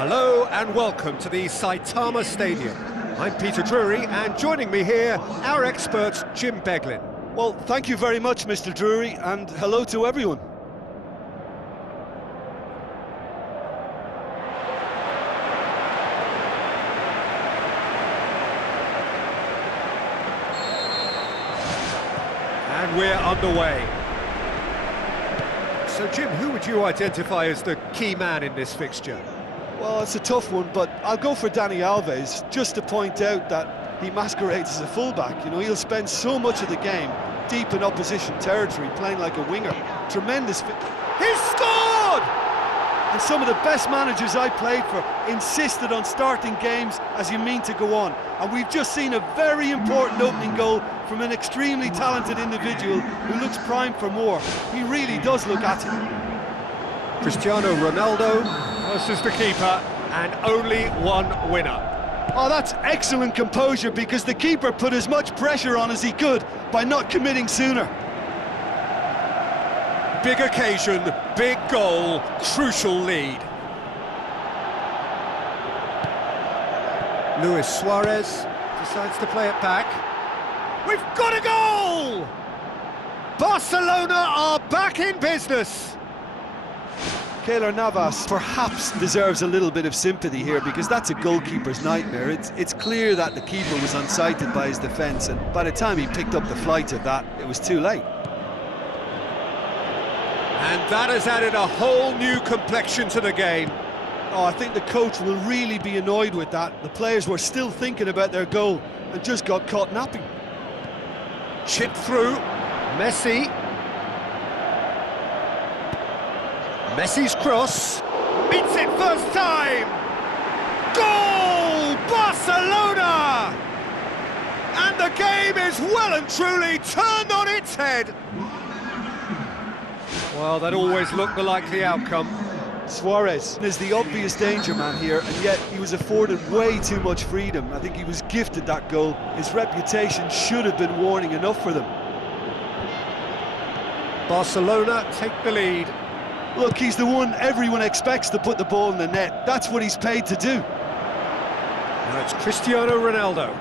Hello and welcome to the Saitama Stadium. I'm Peter Drury, and joining me here, our expert Jim Beglin. Well, thank you very much, Mr. Drury, and hello to everyone. And we're underway. So Jim, who would you identify as the key man in this fixture? Well, it's a tough one, but I'll go for Dani Alves, just to point out that he masquerades as a fullback. You know, he'll spend so much of the game deep in opposition territory, playing like a winger. Tremendous fit. He's scored! And some of the best managers I played for insisted on starting games as you mean to go on. And we've just seen a very important opening goal from an extremely talented individual who looks primed for more. He really does look at it. Cristiano Ronaldo versus the keeper, and only one winner. Oh, that's excellent composure, because the keeper put as much pressure on as he could by not committing sooner. Big occasion, big goal, crucial lead. Luis Suarez decides to play it back. We've got a goal! Barcelona are back in business. Keylor Navas perhaps deserves a little bit of sympathy here, because that's a goalkeeper's nightmare. It's clear that the keeper was unsighted by his defence, and by the time he picked up the flight of that, it was too late. And that has added a whole new complexion to the game. Oh, I think the coach will really be annoyed with that. The players were still thinking about their goal and just got caught napping. Chip through, Messi. Messi's cross, meets it first time! Goal! Barcelona! And the game is well and truly turned on its head. Well, that always looked the likely outcome. Suarez is the obvious danger man here, and yet he was afforded way too much freedom. I think he was gifted that goal. His reputation should have been warning enough for them. Barcelona take the lead. Look, he's the one everyone expects to put the ball in the net. That's what he's paid to do. Now it's Cristiano Ronaldo.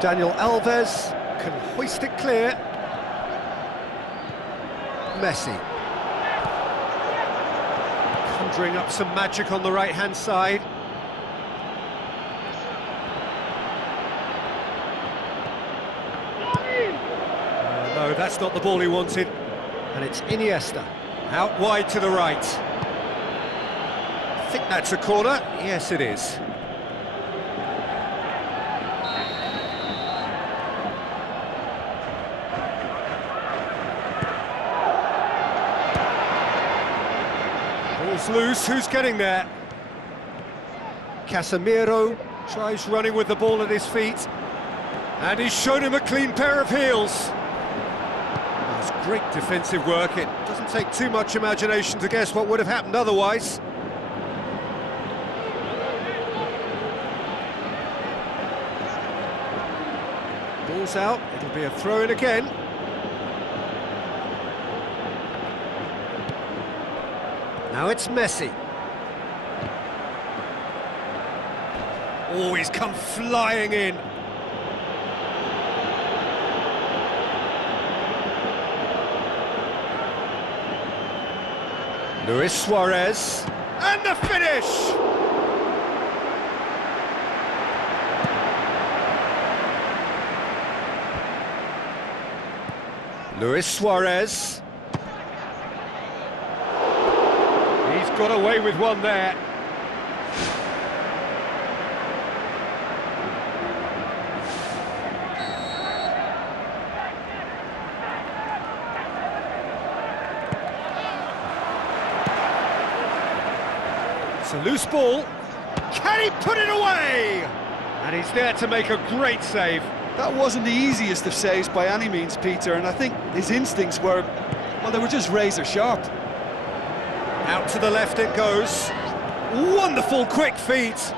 Daniel Alves can hoist it clear. Messi. Conjuring up some magic on the right-hand side. No, that's not the ball he wanted. And it's Iniesta. Out wide to the right. I think that's a corner. Yes, it is. Ball's loose. Who's getting there? Casemiro tries running with the ball at his feet. And he's shown him a clean pair of heels. Great defensive work. It doesn't take too much imagination to guess what would have happened otherwise. Ball's out, it'll be a throw-in again. Now it's Messi. Oh, he's come flying in. Luis Suarez, and the finish! Luis Suarez. He's got away with one there. It's a loose ball. Can he put it away? And he's there to make a great save. That wasn't the easiest of saves by any means, Peter, and I think his instincts were, well, they were just razor sharp. Out to the left it goes. Wonderful quick feet.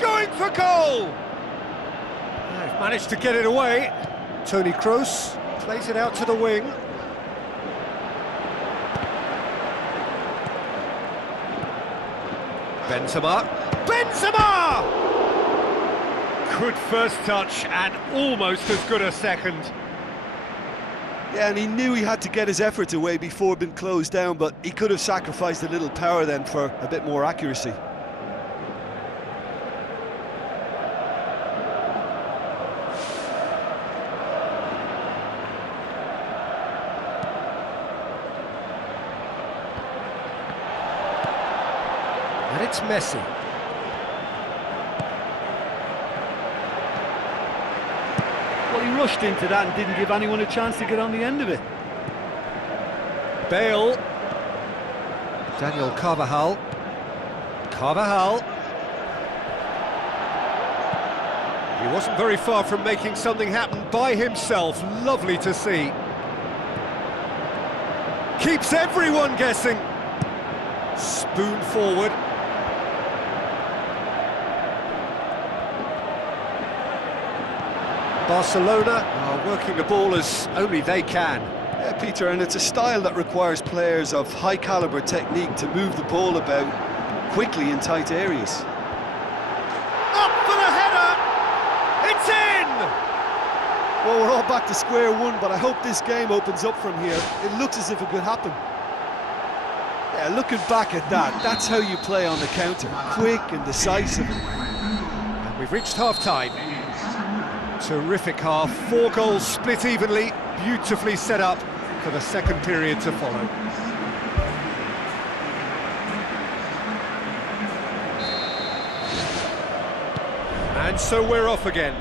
Going for goal. They've managed to get it away. Toni Kroos plays it out to the wing. Benzema! Benzema! Good first touch and almost as good a second. Yeah, and he knew he had to get his efforts away before being closed down, but he could have sacrificed a little power then for a bit more accuracy. And it's Messi. Well, he rushed into that and didn't give anyone a chance to get on the end of it. Bale. Daniel Carvajal. Carvajal. He wasn't very far from making something happen by himself. Lovely to see. Keeps everyone guessing. Spoon forward. Barcelona are working the ball as only they can. Yeah, Peter, and it's a style that requires players of high caliber technique to move the ball about quickly in tight areas. Up for the header! It's in! Well, we're all back to square one, but I hope this game opens up from here. It looks as if it could happen. Yeah, looking back at that, that's how you play on the counter. Quick and decisive. And we've reached half-time. Terrific half, 4 goals split evenly, beautifully set up for the second period to follow. And so we're off again.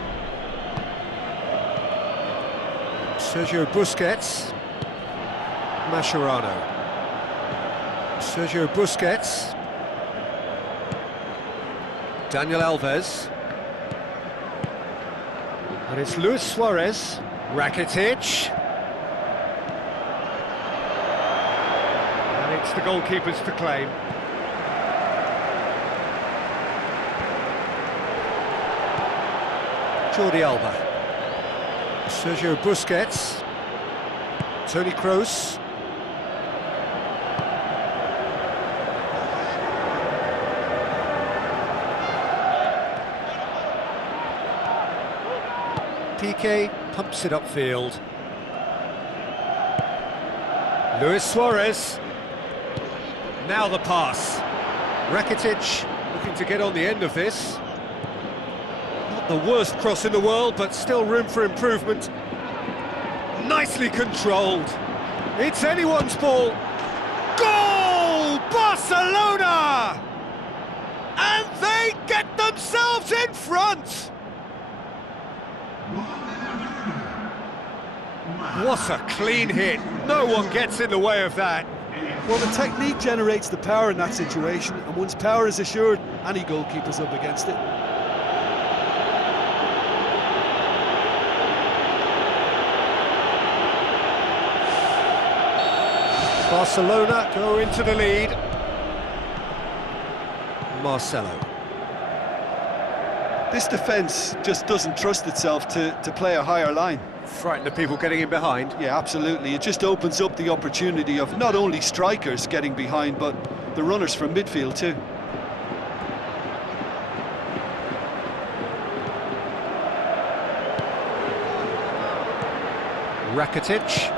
Sergio Busquets. Mascherano. Sergio Busquets. Daniel Alves. And it's Luis Suarez. Rakitic. And it's the goalkeepers to claim. Jordi Alba. Sergio Busquets. Toni Kroos. Piqué pumps it upfield. Luis Suarez. Now the pass. Rakitic looking to get on the end of this. Not the worst cross in the world, but still room for improvement. Nicely controlled. It's anyone's ball. Goal! Barcelona! And they get themselves in front! What a clean hit. No one gets in the way of that. Well, the technique generates the power in that situation, and once power is assured, any goalkeeper's up against it. Barcelona go into the lead. Marcelo. This defence just doesn't trust itself to play a higher line. Frighten the people getting in behind. Yeah, absolutely. It just opens up the opportunity of not only strikers getting behind, but the runners from midfield too. Rakitic.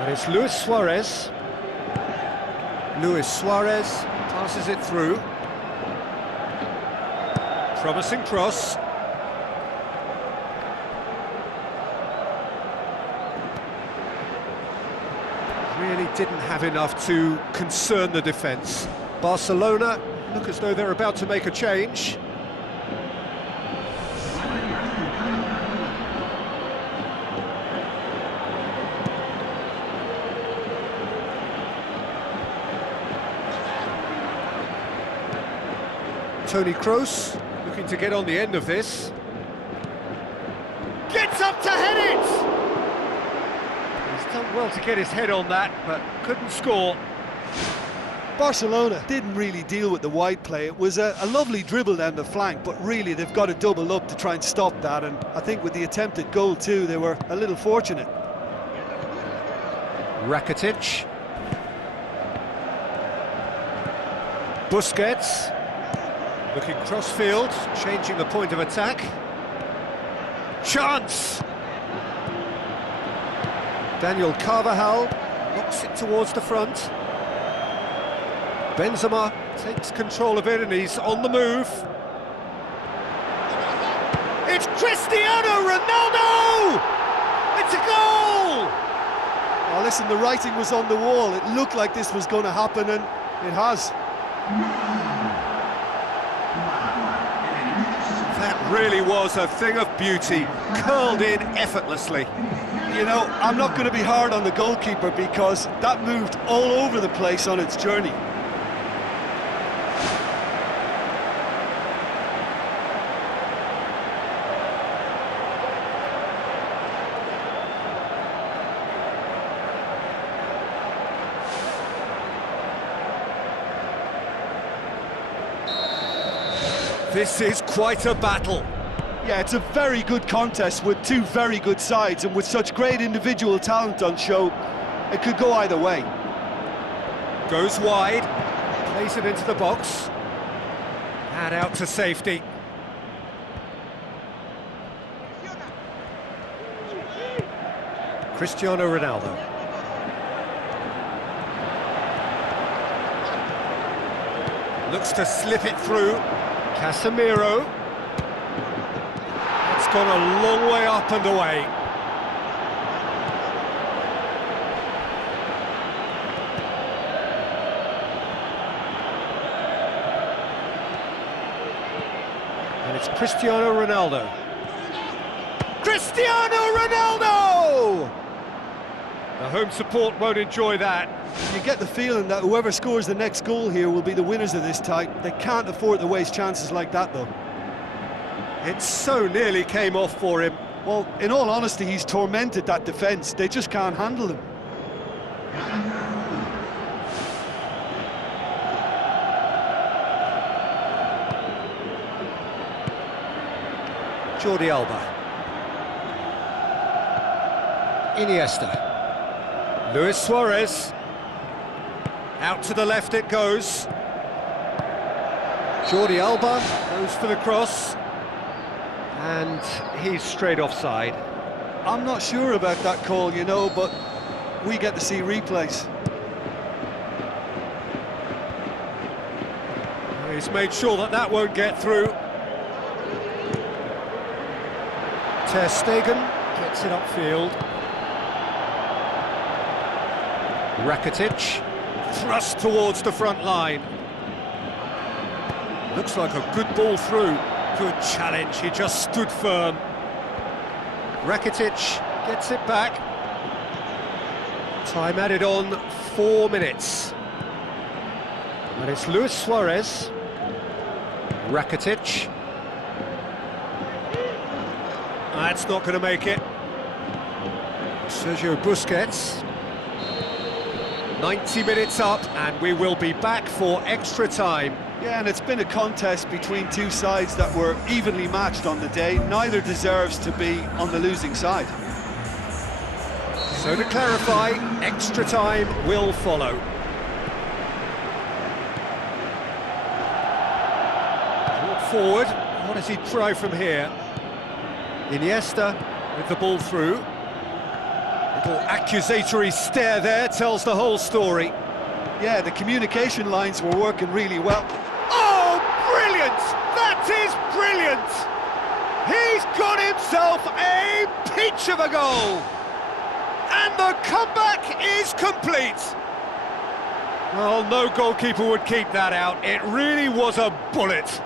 And it's Luis Suarez. Luis Suarez passes it through. Promising cross. Really didn't have enough to concern the defence. Barcelona look as though they're about to make a change. Toni Kroos looking to get on the end of this. Gets up to head it! He's done well to get his head on that, but couldn't score. Barcelona didn't really deal with the wide play. It was a lovely dribble down the flank, but really they've got to double up to try and stop that, and I think with the attempted goal too, they were a little fortunate. Rakitic. Busquets, looking cross-field, changing the point of attack. Chance! Daniel Carvajal knocks it towards the front. Benzema takes control of it and he's on the move. It's Cristiano Ronaldo! It's a goal! Oh, listen, the writing was on the wall. It looked like this was going to happen, and it has. That really was a thing of beauty, curled in effortlessly. You know, I'm not going to be hard on the goalkeeper because that moved all over the place on its journey. This is quite a battle. Yeah, it's a very good contest with two very good sides, and with such great individual talent on show, it could go either way. Goes wide, plays it into the box, and out to safety. Cristiano Ronaldo. Looks to slip it through. Casemiro. It's gone a long way up and away. And it's Cristiano Ronaldo. Cristiano Ronaldo! The home support won't enjoy that. You get the feeling that whoever scores the next goal here will be the winners of this tie. They can't afford to waste chances like that, though. It so nearly came off for him. Well, in all honesty, he's tormented that defence. They just can't handle him. Jordi Alba. Iniesta. Luis Suarez. Out to the left it goes. Jordi Alba goes for the cross. And he's straight offside. I'm not sure about that call, you know, but we get to see replays. He's made sure that that won't get through. Ter Stegen gets it upfield. Rakitic, thrust towards the front line. Looks like a good ball through. Good challenge, he just stood firm. Rakitic gets it back. Time added on 4 minutes. And it's Luis Suarez. Rakitic. That's not going to make it. Sergio Busquets. 90 minutes up, and we will be back for extra time. Yeah, and it's been a contest between two sides that were evenly matched on the day. Neither deserves to be on the losing side. So to clarify, extra time will follow. Brought forward, what does he try from here? Iniesta with the ball through. Little accusatory stare there tells the whole story. Yeah, the communication lines were working really well. Oh, brilliant! That is brilliant! He's got himself a peach of a goal! And the comeback is complete! Well, no goalkeeper would keep that out. It really was a bullet.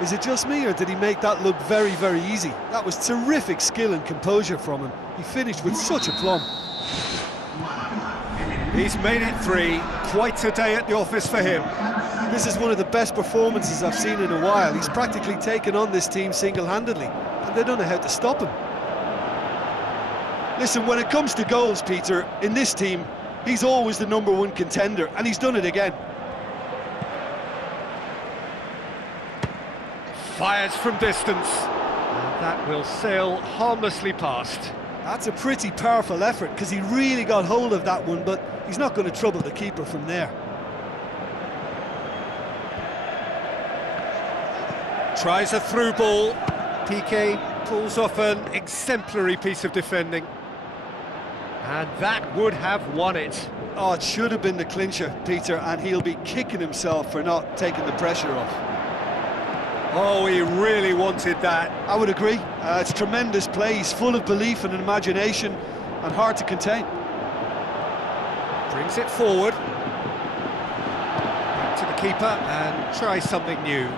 Is it just me, or did he make that look very, very easy? That was terrific skill and composure from him. He finished with such aplomb. He's made it 3. Quite a day at the office for him. This is one of the best performances I've seen in a while. He's practically taken on this team single-handedly, and they don't know how to stop him. Listen, when it comes to goals, Peter, in this team, he's always the #1 contender, and he's done it again. Fires from distance. And that will sail harmlessly past. That's a pretty powerful effort, because he really got hold of that one, but he's not going to trouble the keeper from there. Tries a through ball. Piqué pulls off an exemplary piece of defending. And that would have won it. Oh, it should have been the clincher, Peter, and he'll be kicking himself for not taking the pressure off. Oh, he really wanted that. I would agree. It's tremendous play. He's full of belief and imagination and hard to contain. Brings it forward. Back to the keeper and tries something new.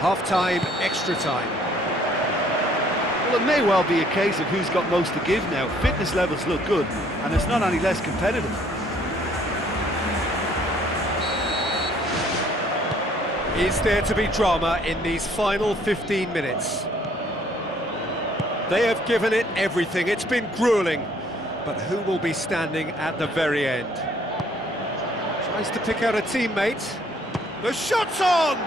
Half-time, extra time. Well, it may well be a case of who's got most to give now. Fitness levels look good, and it's not any less competitive. Is there to be drama in these final 15 minutes? They have given it everything. It's been gruelling. But who will be standing at the very end? Tries to pick out a teammate. The shot's on!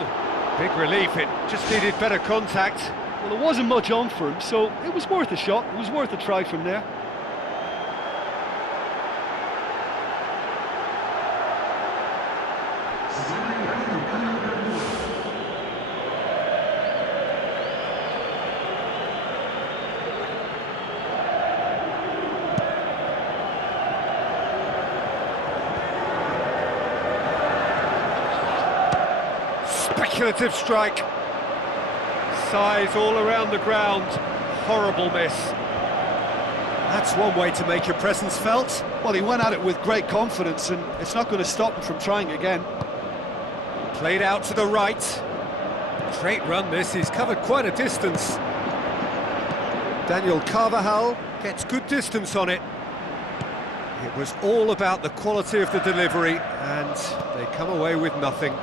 Big relief, it just needed better contact. Well, it wasn't much on for him, so it was worth a shot. It was worth a try from there. Speculative strike. Size all around the ground. Horrible miss. That's one way to make your presence felt. Well, he went at it with great confidence, and it's not going to stop him from trying again. Played out to the right. Great run this, he's covered quite a distance. Daniel Carvajal gets good distance on it. It was all about the quality of the delivery, and they come away with nothing.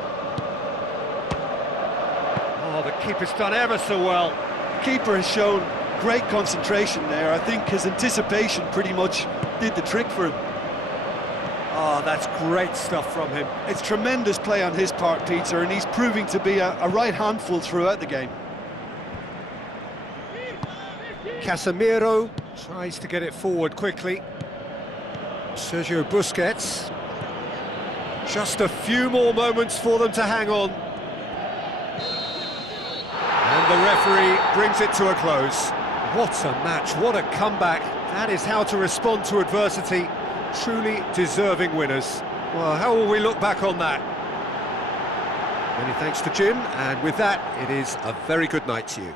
Oh, the keeper's done ever so well. The keeper has shown great concentration there. I think his anticipation pretty much did the trick for him. Oh, that's great stuff from him. It's tremendous play on his part, Peter, and he's proving to be a right handful throughout the game. Casemiro tries to get it forward quickly. Sergio Busquets. Just a few more moments for them to hang on. And the referee brings it to a close. What a match, what a comeback. That is how to respond to adversity. Truly deserving winners. Well, how will we look back on that? Many thanks to Jim, and with that, it is a very good night to you.